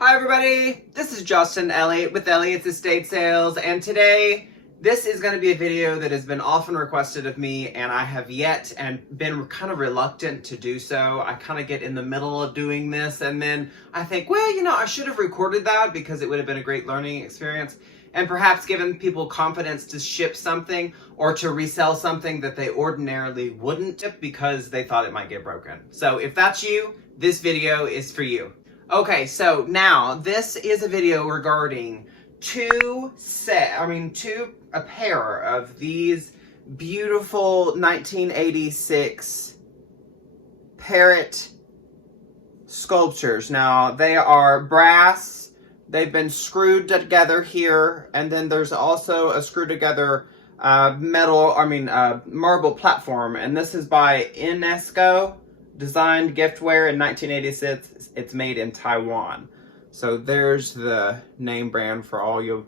Hi everybody, this is Justin Elliott with Elliott's Estate Sales, and today this is going to be a video that has been often requested of me, and I have yet and been kind of reluctant to do so. I kind of get in the middle of doing this and then I think, well, you know, I should have recorded that because it would have been a great learning experience and perhaps given people confidence to ship something or to resell something that they ordinarily wouldn't because they thought it might get broken. So if that's you, this video is for you. Okay, so now this is a video regarding a pair of these beautiful 1986 parrot sculptures. Now they are brass, they've been screwed together here, and then there's also a screwed together marble platform, and this is by Inesco. Designed giftware in 1986. It's made in Taiwan. So there's the name brand for all you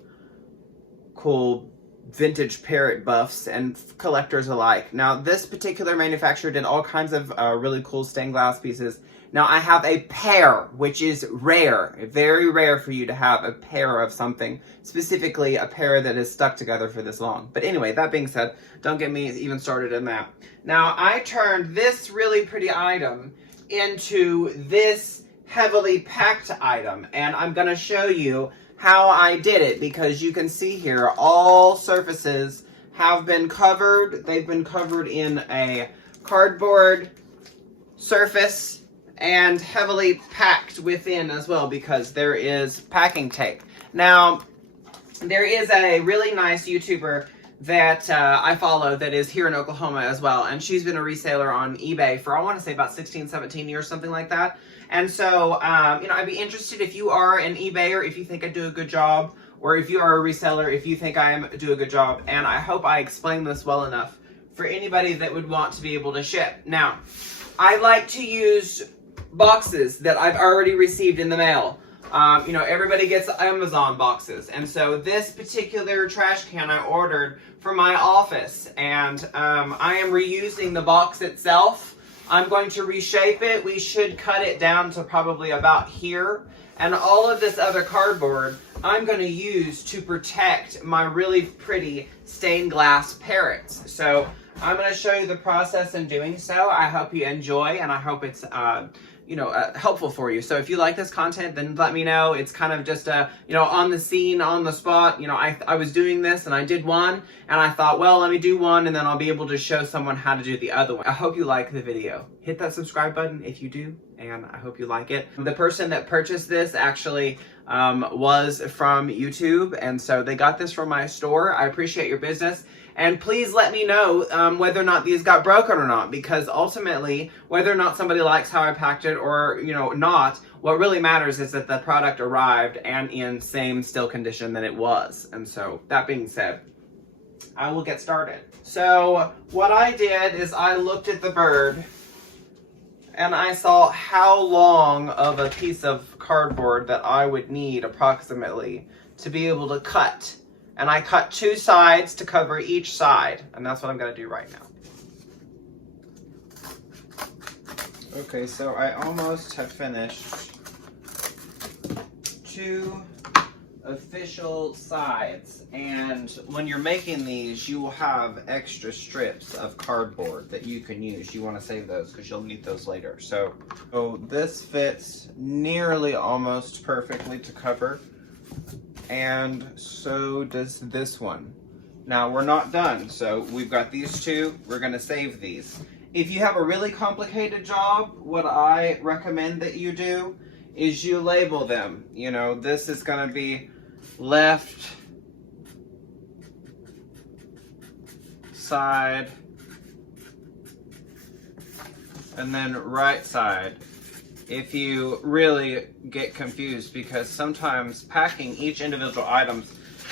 cool vintage parrot buffs and collectors alike. Now this particular manufacturer did all kinds of really cool stained glass pieces. Now I have a pair, which is rare, very rare for you to have a pair of something, specifically a pair that is stuck together for this long. But anyway, that being said, don't get me even started in that. Now I turned this really pretty item into this heavily packed item, and I'm going to show you how I did it, because you can see here all surfaces have been covered. They've been covered in a cardboard surface and heavily packed within as well, because there is packing tape. Now, there is a really nice YouTuber that I follow that is here in Oklahoma as well, and she's been a reseller on eBay for, I want to say, about 16, 17 years, something like that. And so, you know, I'd be interested if you are an eBayer, if you think I do a good job, or if you are a reseller, if you think I do a good job, and I hope I explain this well enough for anybody that would want to be able to ship. Now, I like to use boxes that I've already received in the mail. You know, everybody gets Amazon boxes, and so this particular trash can I ordered for my office, and I am reusing the box itself. I'm going to reshape it. We should cut it down to probably about here, and all of this other cardboard I'm going to use to protect my really pretty stained glass parrots. So I'm going to show you the process in doing so. I hope you enjoy, and I hope it's helpful for you. So if you like this content, then let me know. It's kind of just on the scene, on the spot. You know, I was doing this and I did one, and I thought, well, let me do one and then I'll be able to show someone how to do the other one. I hope you like the video. Hit that subscribe button if you do, and I hope you like it. The person that purchased this actually was from YouTube, and so they got this from my store. I appreciate your business. And please let me know whether or not these got broken or not, because ultimately, whether or not somebody likes how I packed it or, not, what really matters is that the product arrived and in same still condition that it was. And so, that being said, I will get started. So, what I did is I looked at the bird and I saw how long of a piece of cardboard that I would need approximately to be able to cut. And I cut two sides to cover each side, and that's what I'm going to do right now. Okay, so I almost have finished two official sides, and when you're making these, you will have extra strips of cardboard that you can use. You want to save those because you'll need those later. So this fits nearly almost perfectly to cover. And so does this one. Now we're not done, so we've got these two. We're going to save these. If you have a really complicated job, what I recommend that you do is you label them. You know, this is going to be left side and then right side. If you really get confused, because sometimes packing each individual item,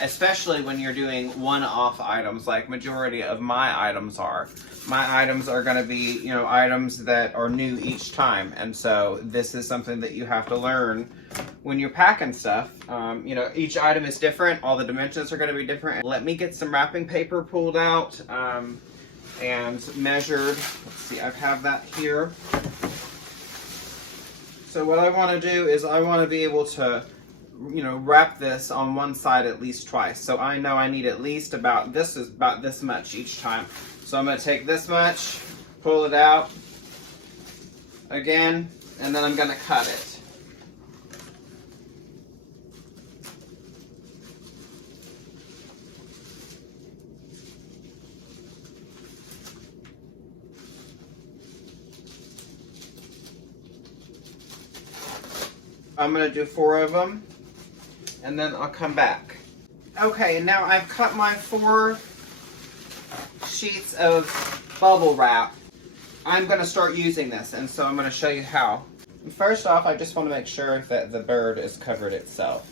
especially when you're doing one-off items like majority of my items are going to be, items that are new each time. And so this is something that you have to learn when you're packing stuff. Each item is different. All the dimensions are going to be different. Let me get some wrapping paper pulled out and measured. Let's see, I have that here. So what I want to do is I want to be able to, you know, wrap this on one side at least twice. So I know I need at least about this much each time. So I'm going to take this much, pull it out again, and then I'm going to cut it. I'm going to do 4 of them, and then I'll come back. Okay, now I've cut my 4 sheets of bubble wrap. I'm going to start using this, and so I'm going to show you how. First off, I just want to make sure that the bird is covered itself.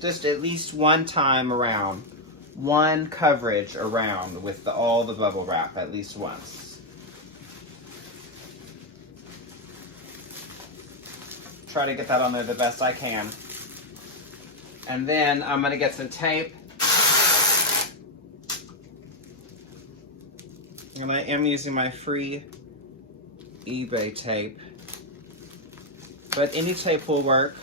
Just at least one time around. One coverage around with all the bubble wrap, at least once. Try to get that on there the best I can. And then I'm going to get some tape. And I am using my free eBay tape. But any tape will work.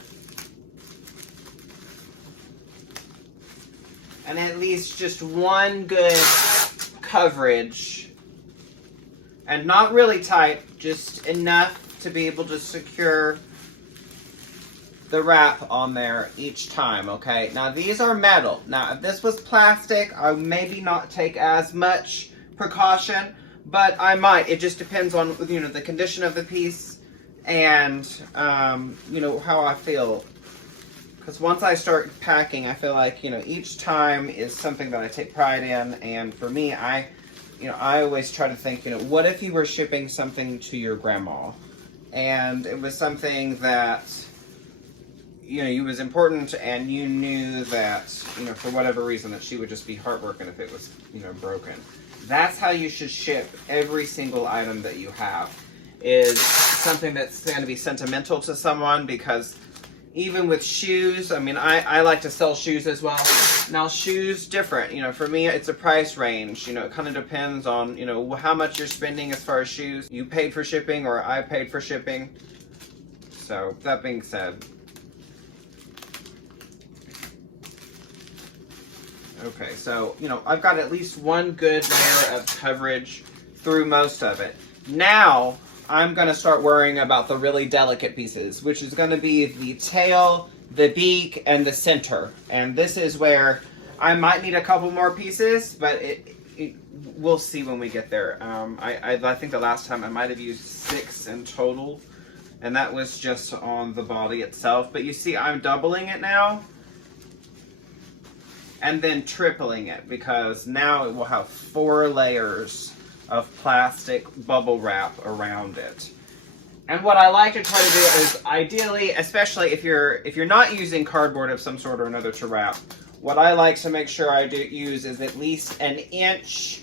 And at least just one good coverage. And not really tight, just enough to be able to secure the wrap on there each time, okay? Now these are metal. Now if this was plastic, I would maybe not take as much precaution, but I might. It just depends on, you know, the condition of the piece and, you know, how I feel. Because once I start packing, I feel like, you know, each time is something that I take pride in. And for me, I always try to think, you know, what if you were shipping something to your grandma? And it was something that, you know, it was important, and you knew that, you know, for whatever reason, that she would just be heartbroken if it was, you know, broken. That's how you should ship every single item that you have, is something that's going to be sentimental to someone, because even with shoes, I mean, I like to sell shoes as well. Now, shoes, different. You know, for me, it's a price range. You know, it kind of depends on, you know, how much you're spending as far as shoes. You paid for shipping, or I paid for shipping. So, that being said, okay, so, you know, I've got at least one good layer of coverage through most of it. Now, I'm going to start worrying about the really delicate pieces, which is going to be the tail, the beak, and the center. And this is where I might need a couple more pieces, but we'll see when we get there. I think the last time I might have used 6 in total, and that was just on the body itself. But you see, I'm doubling it now. And then tripling it, because now it will have 4 layers of plastic bubble wrap around it. And what I like to try to do is, ideally, especially if you're not using cardboard of some sort or another to wrap, what I like to make sure I use is at least 1 inch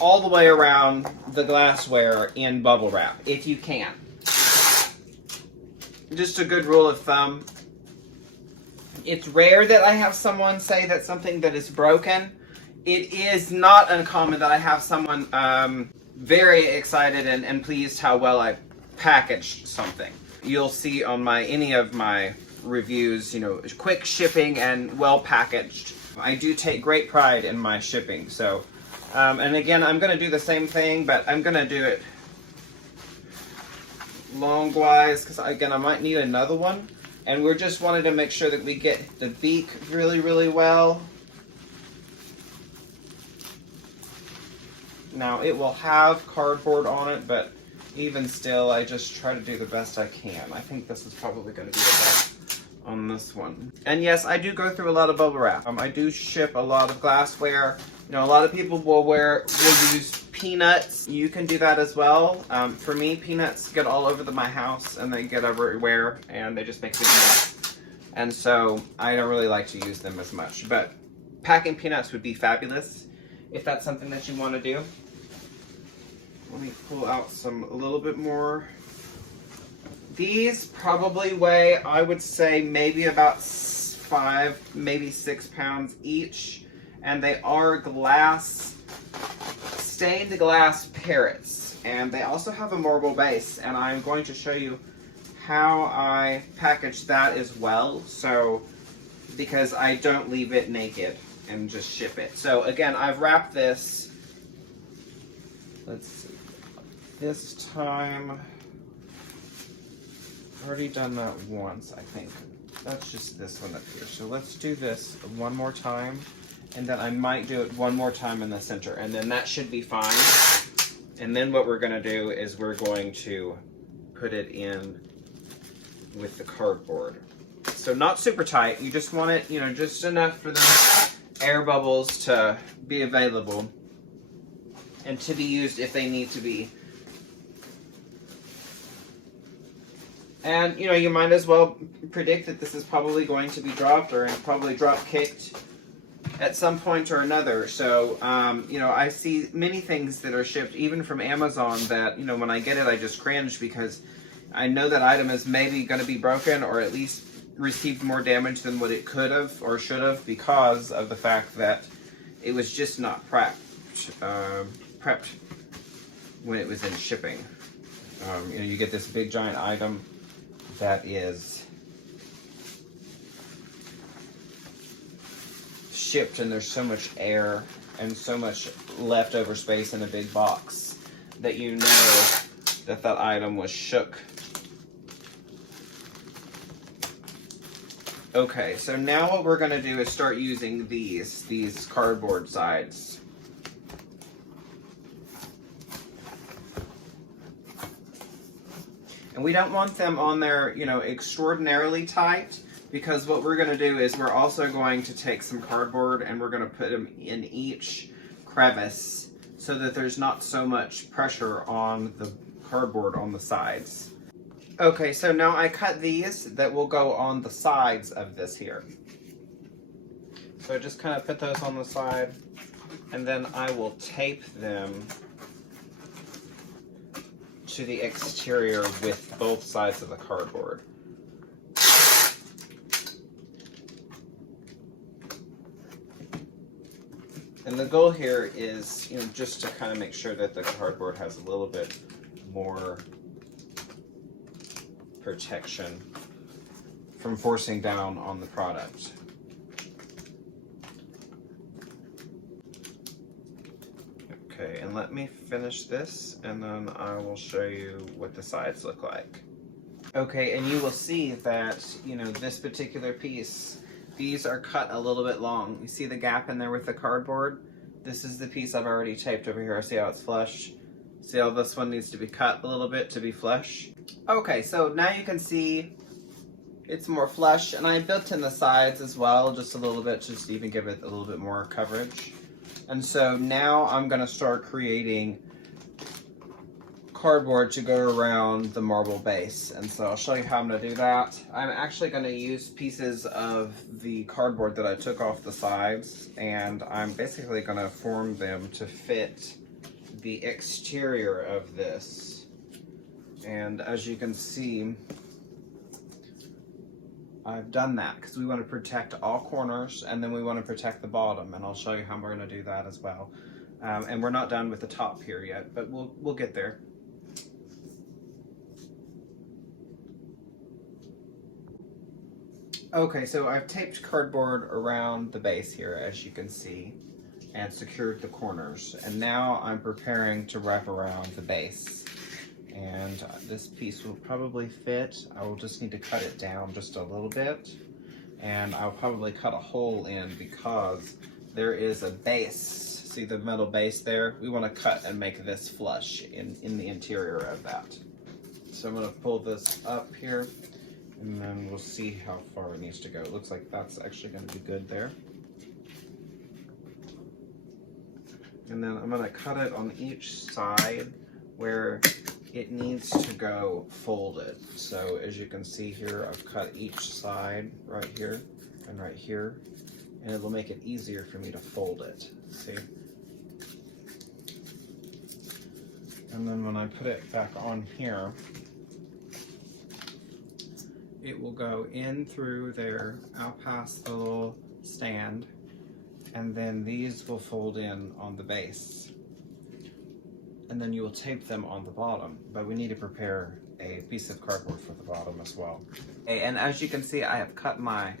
all the way around the glassware in bubble wrap, if you can. Just a good rule of thumb. It's rare that I have someone say that something that is broken. It is not uncommon that I have someone very excited and pleased how well I packaged something. You'll see on any of my reviews, you know, quick shipping and well packaged. I do take great pride in my shipping. So, and again, I'm going to do the same thing, but I'm going to do it long-wise, because again, I might need another one. And we're just wanting to make sure that we get the beak really, really well. Now, it will have cardboard on it, but even still, I just try to do the best I can. I think this is probably going to be the best on this one. And yes, I do go through a lot of bubble wrap. I do ship a lot of glassware. You know, a lot of people will use peanuts. You can do that as well. For me, peanuts get all over my house, and they get everywhere, and they just make big mess. And so I don't really like to use them as much. But packing peanuts would be fabulous if that's something that you want to do. Let me pull out a little bit more. These probably weigh, I would say, maybe about 5, maybe 6 pounds each. And they are stained glass parrots. And they also have a marble base, and I'm going to show you how I package that as well. So, because I don't leave it naked and just ship it. So again, I've wrapped this, let's see, this time, I've already done that once, I think. That's just this one up here. So let's do this one more time, and then I might do it one more time in the center, and then that should be fine. And then what we're gonna do is we're going to put it in with the cardboard. So not super tight, you just want it, you know, just enough for the air bubbles to be available and to be used if they need to be. And, you know, you might as well predict that this is probably going to be dropped, or probably drop-kicked at some point or another. So, you know, I see many things that are shipped, even from Amazon, that, you know, when I get it, I just cringe because I know that item is maybe going to be broken, or at least received more damage than what it could have or should have, because of the fact that it was just not prepped when it was in shipping. You know, you get this big giant item that is shipped, and there's so much air and so much leftover space in a big box that you know that that item was shook. Okay, so now what we're gonna do is start using these cardboard sides. And we don't want them on there, you know, extraordinarily tight, because what we're gonna do is we're also going to take some cardboard and we're gonna put them in each crevice so that there's not so much pressure on the cardboard on the sides. Okay, so now I cut these that will go on the sides of this here. So just kind of put those on the side, and then I will tape them to the exterior with both sides of the cardboard. And the goal here is, you know, just to kind of make sure that the cardboard has a little bit more protection from forcing down on the product. Okay, and let me finish this, and then I will show you what the sides look like. Okay, and you will see that, you know, this particular piece, these are cut a little bit long. You see the gap in there with the cardboard? This is the piece I've already taped over here. See how it's flush? See how this one needs to be cut a little bit to be flush? Okay, so now you can see it's more flush, and I built in the sides as well, just a little bit, just to even give it a little bit more coverage. And so now I'm gonna start creating cardboard to go around the marble base. And so I'll show you how I'm gonna do that. I'm actually gonna use pieces of the cardboard that I took off the sides, and I'm basically gonna form them to fit the exterior of this. And as you can see, I've done that because we want to protect all corners, and then we want to protect the bottom, and I'll show you how we're going to do that as well. And we're not done with the top here yet, but we'll get there. Okay, so I've taped cardboard around the base here, as you can see, and secured the corners. And now I'm preparing to wrap around the base. And this piece will probably fit. I will just need to cut it down just a little bit. And I'll probably cut a hole in because there is a base. See the metal base there? We want to cut and make this flush in the interior of that. So I'm going to pull this up here, and then we'll see how far it needs to go. It looks like that's actually going to be good there. And then I'm going to cut it on each side where it needs to go folded. So as you can see here, I've cut each side right here and right here, and it'll make it easier for me to fold it. See? And then when I put it back on here, it will go in through there, out past the little stand, and then these will fold in on the base. and then you will tape them on the bottom. But we need to prepare a piece of cardboard for the bottom as well. Okay, and as you can see, I have cut my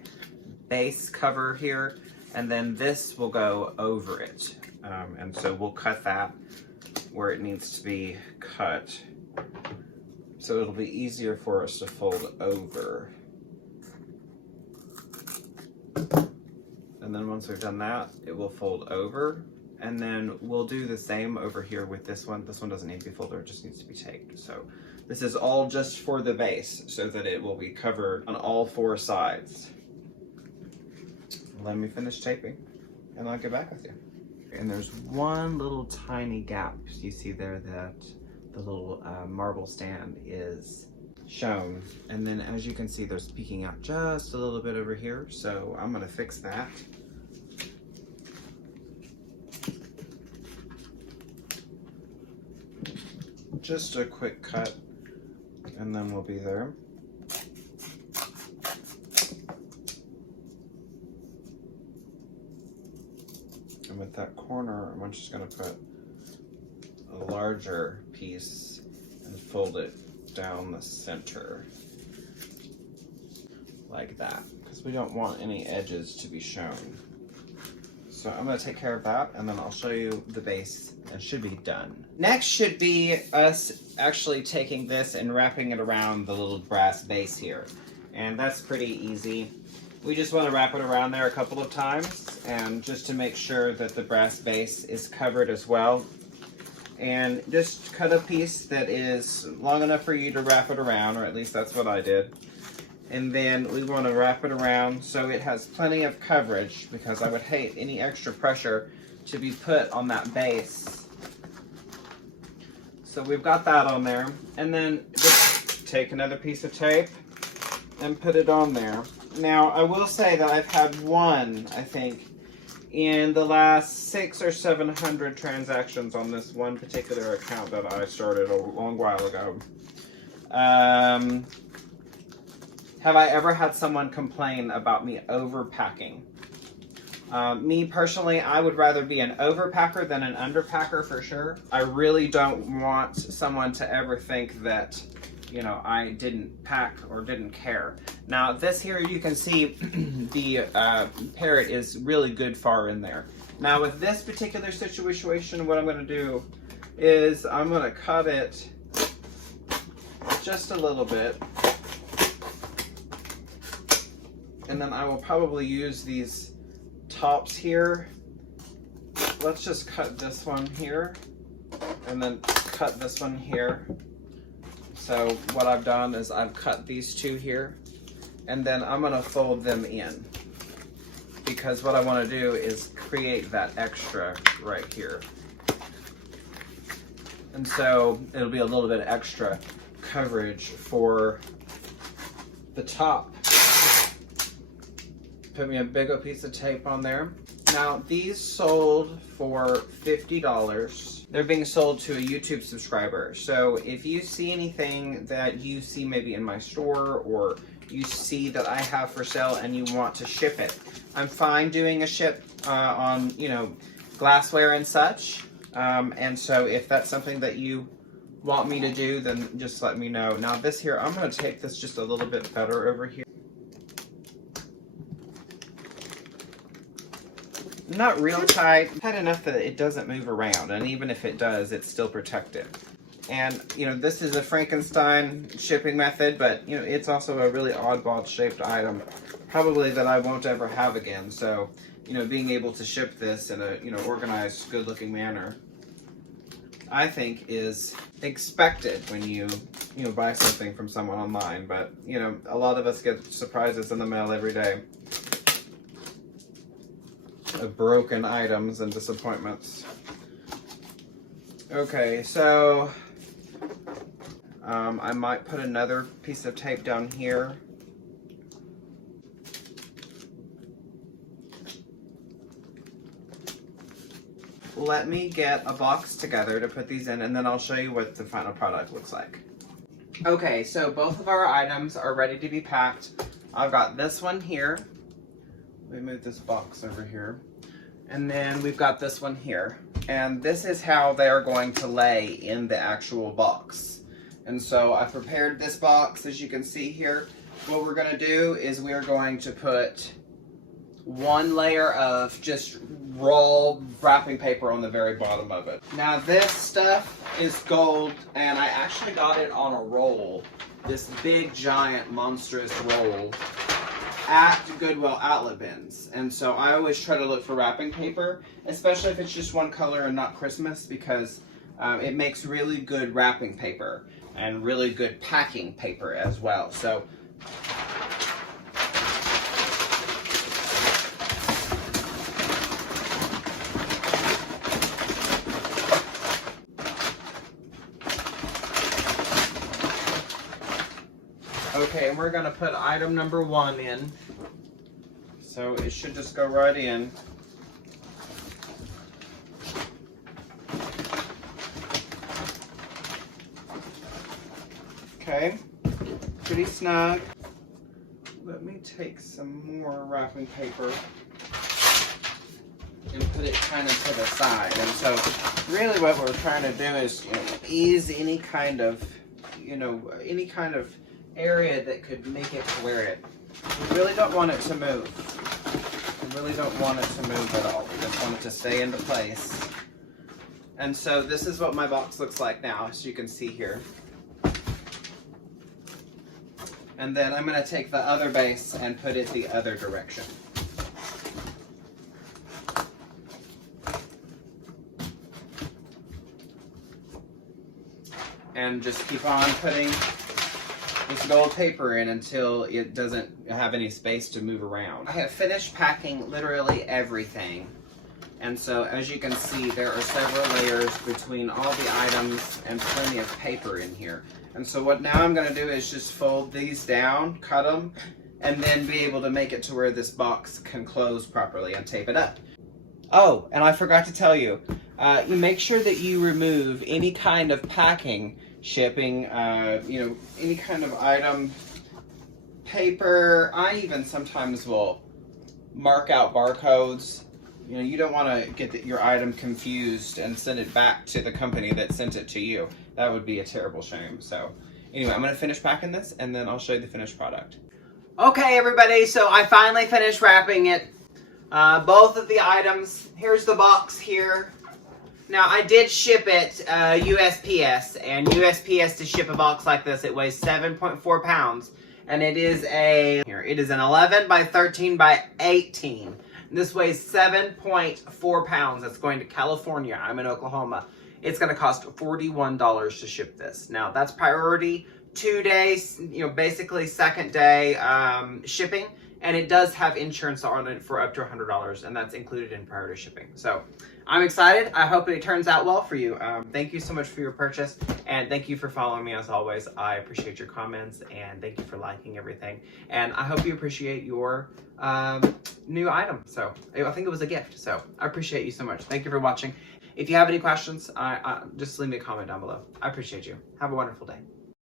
base cover here, and then this will go over it. And so we'll cut that where it needs to be cut. So it'll be easier for us to fold over. And then once we've done that, it will fold over. And then we'll do the same over here with this one. This one doesn't need to be folded, it just needs to be taped. So this is all just for the base so that it will be covered on all 4 sides. Let me finish taping and I'll get back with you. And there's one little tiny gap you see there that the little marble stand is shown. And then as you can see, there's peeking out just a little bit over here. So I'm gonna fix that. Just a quick cut and then we'll be there. And with that corner, I'm just going to put a larger piece and fold it down the center like that, because we don't want any edges to be shown. So I'm going to take care of that, and then I'll show you the base, and it should be done. Next should be us actually taking this and wrapping it around the little brass base here, and that's pretty easy. We just want to wrap it around there a couple of times, and just to make sure that the brass base is covered as well. And just cut a piece that is long enough for you to wrap it around, or at least that's what I did. And then we want to wrap it around so it has plenty of coverage, because I would hate any extra pressure to be put on that base. So we've got that on there. And then just take another piece of tape and put it on there. Now, I will say that I've had one, I think, in the last 600 or 700 transactions on this one particular account that I started a long while ago. Have I ever had someone complain about me overpacking? Me personally, I would rather be an overpacker than an underpacker for sure. I really don't want someone to ever think that, you know, I didn't pack or didn't care. Now this here, you can see the parrot is really good far in there. Now with this particular situation, what I'm going to do is I'm going to cut it just a little bit. And then I will probably use these tops here. Let's just cut this one here and then cut this one here. So what I've done is I've cut these two here, and then I'm going to fold them in, because what I want to do is create that extra right here. And so it'll be a little bit extra coverage for the top. Put me a big old piece of tape on there. Now these sold for $50. They're being sold to a YouTube subscriber. So if you see anything that you see maybe in my store, or you see that I have for sale and you want to ship it, I'm fine doing a ship on, you know, glassware and such. And so if that's something that you want me to do, then just let me know. Now this here, I'm going to take this just a little bit better over here. Not real tight, tight enough that it doesn't move around, and even if it does, it's still protected. And, you know, this is a Frankenstein shipping method, but, you know, it's also a really oddball shaped item, probably that I won't ever have again. So, you know, being able to ship this in a, you know, organized, good looking manner, I think is expected when you know, buy something from someone online. But, you know, a lot of us get surprises in the mail every day of broken items and disappointments. Okay, so I might put another piece of tape down here. Let me get a box together to put these in, and then I'll show you what the final product looks like. Okay, so both of our items are ready to be packed. I've got this one here. Let me move this box over here. And then we've got this one here. And this is how they are going to lay in the actual box. And so I prepared this box, as you can see here. What we're gonna do is we are going to put one layer of just raw wrapping paper on the very bottom of it. Now this stuff is gold, and I actually got it on a roll, this big giant monstrous roll at Goodwill Outlet bins. And so I always try to look for wrapping paper, especially if it's just one color and not Christmas, because it makes really good wrapping paper and really good packing paper as well. So okay, and we're gonna put item number 1 in. So it should just go right in. Okay, pretty snug. Let me take some more wrapping paper and put it kind of to the side. And so really what we're trying to do is, ease any kind of, any kind of area that could make it to where we really don't want it to move. We really don't want it to move at all. We just want it to stay into place. And so this is what my box looks like now, as you can see here. And then I'm going to take the other base and put it the other direction. And just keep on putting this gold paper in until it doesn't have any space to move around. I have finished packing literally everything. And so as you can see, there are several layers between all the items and plenty of paper in here. And so what now I'm going to do is just fold these down, cut them, and then be able to make it to where this box can close properly and tape it up. Oh, and I forgot to tell you, you make sure that you remove any kind of packing, shipping, any kind of item, paper. I even sometimes will mark out barcodes. You don't want to get your item confused and send it back to the company that sent it to you. That would be a terrible shame. So anyway, I'm going to finish packing this and then I'll show you the finished product. Okay, everybody, so I finally finished wrapping it. Both of the items. Here's the box here. Now, I did ship it USPS, and USPS to ship a box like this, it weighs 7.4 pounds, and it is an 11 by 13 by 18. This weighs 7.4 pounds. It's going to California. I'm in Oklahoma. It's going to cost $41 to ship this. Now, that's priority 2 days, basically second day shipping, and it does have insurance on it for up to $100, and that's included in priority shipping. So I'm excited. I hope it turns out well for you. Thank you so much for your purchase, and thank you for following me as always. I appreciate your comments, and thank you for liking everything. And I hope you appreciate your new item. So I think it was a gift, so I appreciate you so much. Thank you for watching. If you have any questions, just leave me a comment down below. I appreciate you. Have a wonderful day.